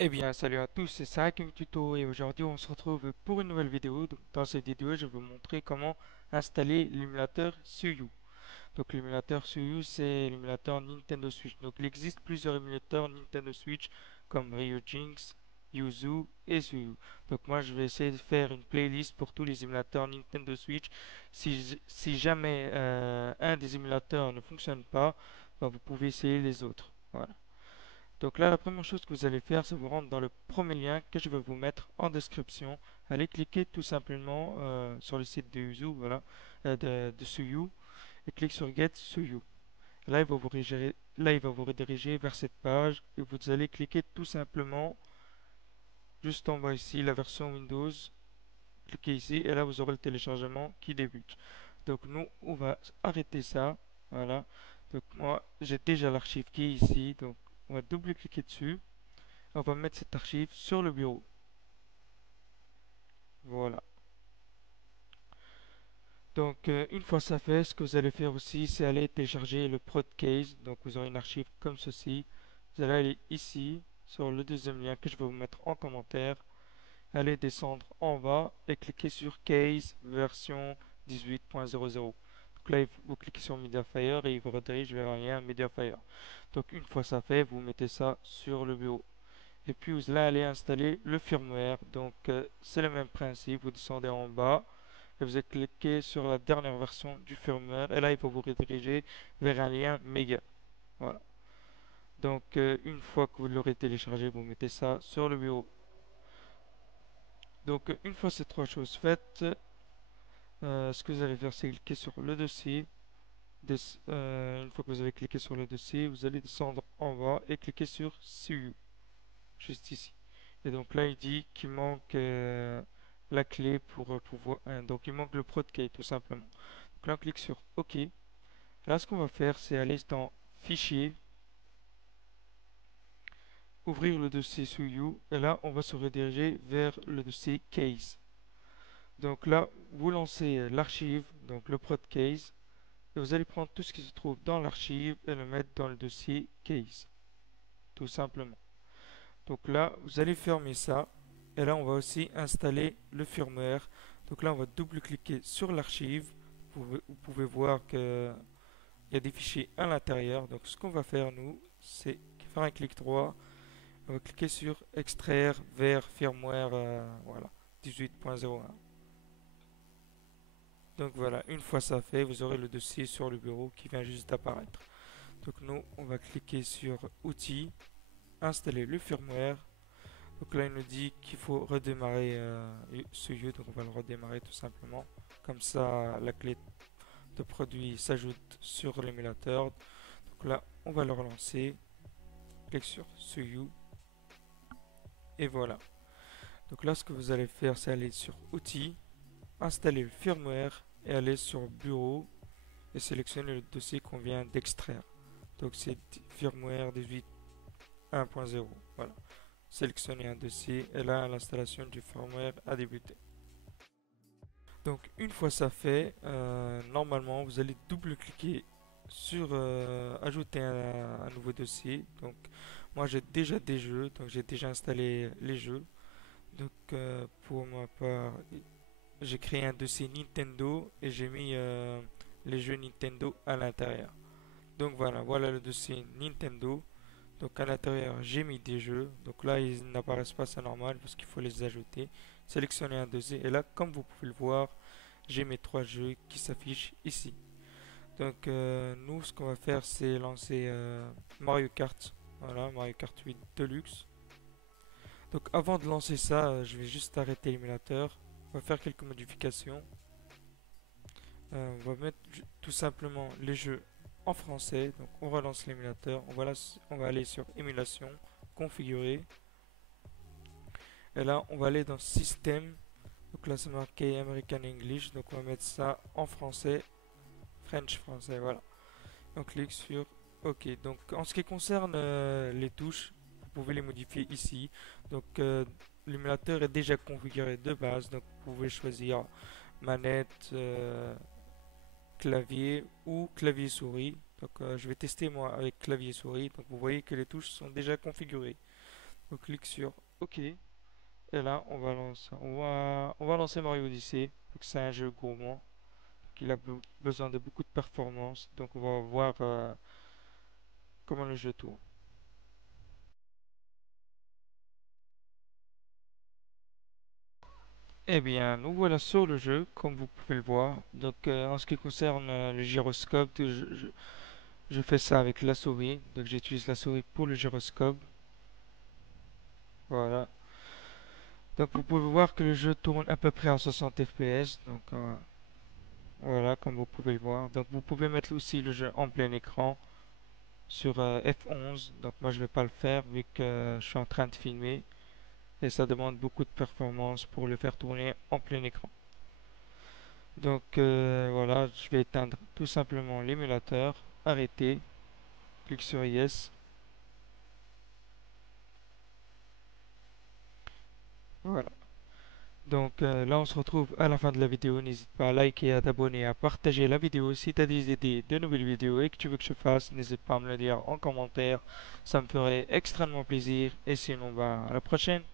Eh bien, salut à tous, c'est Sakim Tuto et aujourd'hui on se retrouve pour une nouvelle vidéo. Donc, dans cette vidéo, je vais vous montrer comment installer l'émulateur Suyu. Donc, l'émulateur Suyu, c'est l'émulateur Nintendo Switch. Donc, il existe plusieurs émulateurs Nintendo Switch comme Ryujinx, Yuzu et Suyu. Donc, moi, je vais essayer de faire une playlist pour tous les émulateurs Nintendo Switch. Si jamais un des émulateurs ne fonctionne pas, ben, vous pouvez essayer les autres. Voilà. Donc là, la première chose que vous allez faire, c'est vous rendre dans le premier lien que je vais vous mettre en description. Allez cliquer tout simplement sur le site de Yuzu, voilà, de Suyu, et cliquez sur Get Suyu. Là, il va vous rediriger vers cette page et vous allez cliquer tout simplement juste en bas ici, la version Windows. Cliquez ici et là, vous aurez le téléchargement qui débute. Donc nous, on va arrêter ça. Voilà. Donc moi, j'ai déjà l'archive qui est ici. Donc on va double-cliquer dessus. On va mettre cette archive sur le bureau. Voilà. Donc, une fois ça fait, ce que vous allez faire aussi, c'est aller télécharger le Prodcase. Donc, vous aurez une archive comme ceci. Vous allez aller ici, sur le deuxième lien que je vais vous mettre en commentaire. Allez descendre en bas et cliquez sur Case version 18.00. Donc là, vous cliquez sur Mediafire et il vous redirige vers un lien Mediafire. Donc, une fois ça fait, vous mettez ça sur le bureau. Et puis vous allez installer le firmware. Donc c'est le même principe, vous descendez en bas et vous allez cliquer sur la dernière version du firmware et là il va vous rediriger vers un lien méga. Voilà. Donc une fois que vous l'aurez téléchargé, vous mettez ça sur le bureau. Donc une fois ces trois choses faites, ce que vous allez faire c'est cliquer sur le dossier. Une fois que vous avez cliqué sur le dossier, vous allez descendre en bas et cliquer sur CU, juste ici. Et donc là, il dit qu'il manque la clé pour pouvoir. Donc il manque le prod-key tout simplement. Donc là, on clique sur OK. Là, ce qu'on va faire, c'est aller dans Fichier, ouvrir le dossier Suyu. Et là, on va se rediriger vers le dossier Case. Donc là, vous lancez l'archive, donc le prod-case. Et vous allez prendre tout ce qui se trouve dans l'archive et le mettre dans le dossier Case. Tout simplement. Donc là, vous allez fermer ça. Et là, on va aussi installer le firmware. Donc là, on va double-cliquer sur l'archive. Vous pouvez voir qu'il y a des fichiers à l'intérieur. Donc ce qu'on va faire, nous, c'est faire un clic droit. On va cliquer sur extraire vers firmware voilà, 18.01. Donc voilà, une fois ça fait, vous aurez le dossier sur le bureau qui vient juste d'apparaître. Donc nous, on va cliquer sur outils, installer le firmware. Donc là, il nous dit qu'il faut redémarrer ce lieu, donc on va le redémarrer tout simplement. Comme ça, la clé de produit s'ajoute sur l'émulateur. Donc là, on va le relancer. Clique sur ce you. Et voilà. Donc là, ce que vous allez faire, c'est aller sur Outils, installer le firmware et aller sur Bureau et sélectionner le dossier qu'on vient d'extraire. Donc c'est firmware 18.1.0. Voilà. Sélectionnez un dossier et là l'installation du firmware a débuté. Donc une fois ça fait, normalement vous allez double-cliquer sur ajouter un nouveau dossier. Donc moi j'ai déjà des jeux, donc j'ai déjà installé les jeux. Donc pour ma part, j'ai créé un dossier Nintendo et j'ai mis les jeux Nintendo à l'intérieur. Donc voilà le dossier Nintendo. Donc à l'intérieur, j'ai mis des jeux. Donc là, ils n'apparaissent pas, c'est normal parce qu'il faut les ajouter. Sélectionnez un dossier. Et là, comme vous pouvez le voir, j'ai mes trois jeux qui s'affichent ici. Donc nous, ce qu'on va faire, c'est lancer Mario Kart. Voilà, Mario Kart 8 Deluxe. Donc avant de lancer ça, je vais juste arrêter l'émulateur. On va faire quelques modifications. On va mettre tout simplement les jeux en français. Donc on relance l'émulateur. On va aller sur émulation, configurer. Et là, on va aller dans système. Donc là, c'est marqué American English. Donc on va mettre ça en français, French français. Voilà. On clique sur OK. Donc en ce qui concerne les touches, vous pouvez les modifier ici. Donc l'émulateur est déjà configuré de base, donc vous pouvez choisir manette, clavier ou clavier souris. Donc je vais tester moi avec clavier souris. Donc vous voyez que les touches sont déjà configurées. On clique sur OK. Et là, on va lancer Mario Odyssey. Donc c'est un jeu gourmand qui a besoin de beaucoup de performance. Donc on va voir comment le jeu tourne. Eh bien, nous voilà sur le jeu, comme vous pouvez le voir. Donc, en ce qui concerne le gyroscope, je fais ça avec la souris. Donc, j'utilise la souris pour le gyroscope. Voilà. Donc, vous pouvez voir que le jeu tourne à peu près à 60 FPS. Donc, voilà, comme vous pouvez le voir. Donc, vous pouvez mettre aussi le jeu en plein écran sur F11. Donc, moi, je vais pas le faire vu que je suis en train de filmer. Et ça demande beaucoup de performance pour le faire tourner en plein écran. Donc voilà, je vais éteindre tout simplement l'émulateur, arrêter, clique sur Yes. Voilà. Donc là on se retrouve à la fin de la vidéo. N'hésite pas à liker, à t'abonner, à partager la vidéo. Si tu as des idées de nouvelles vidéos et que tu veux que je fasse, n'hésite pas à me le dire en commentaire. Ça me ferait extrêmement plaisir. Et sinon, bah, à la prochaine.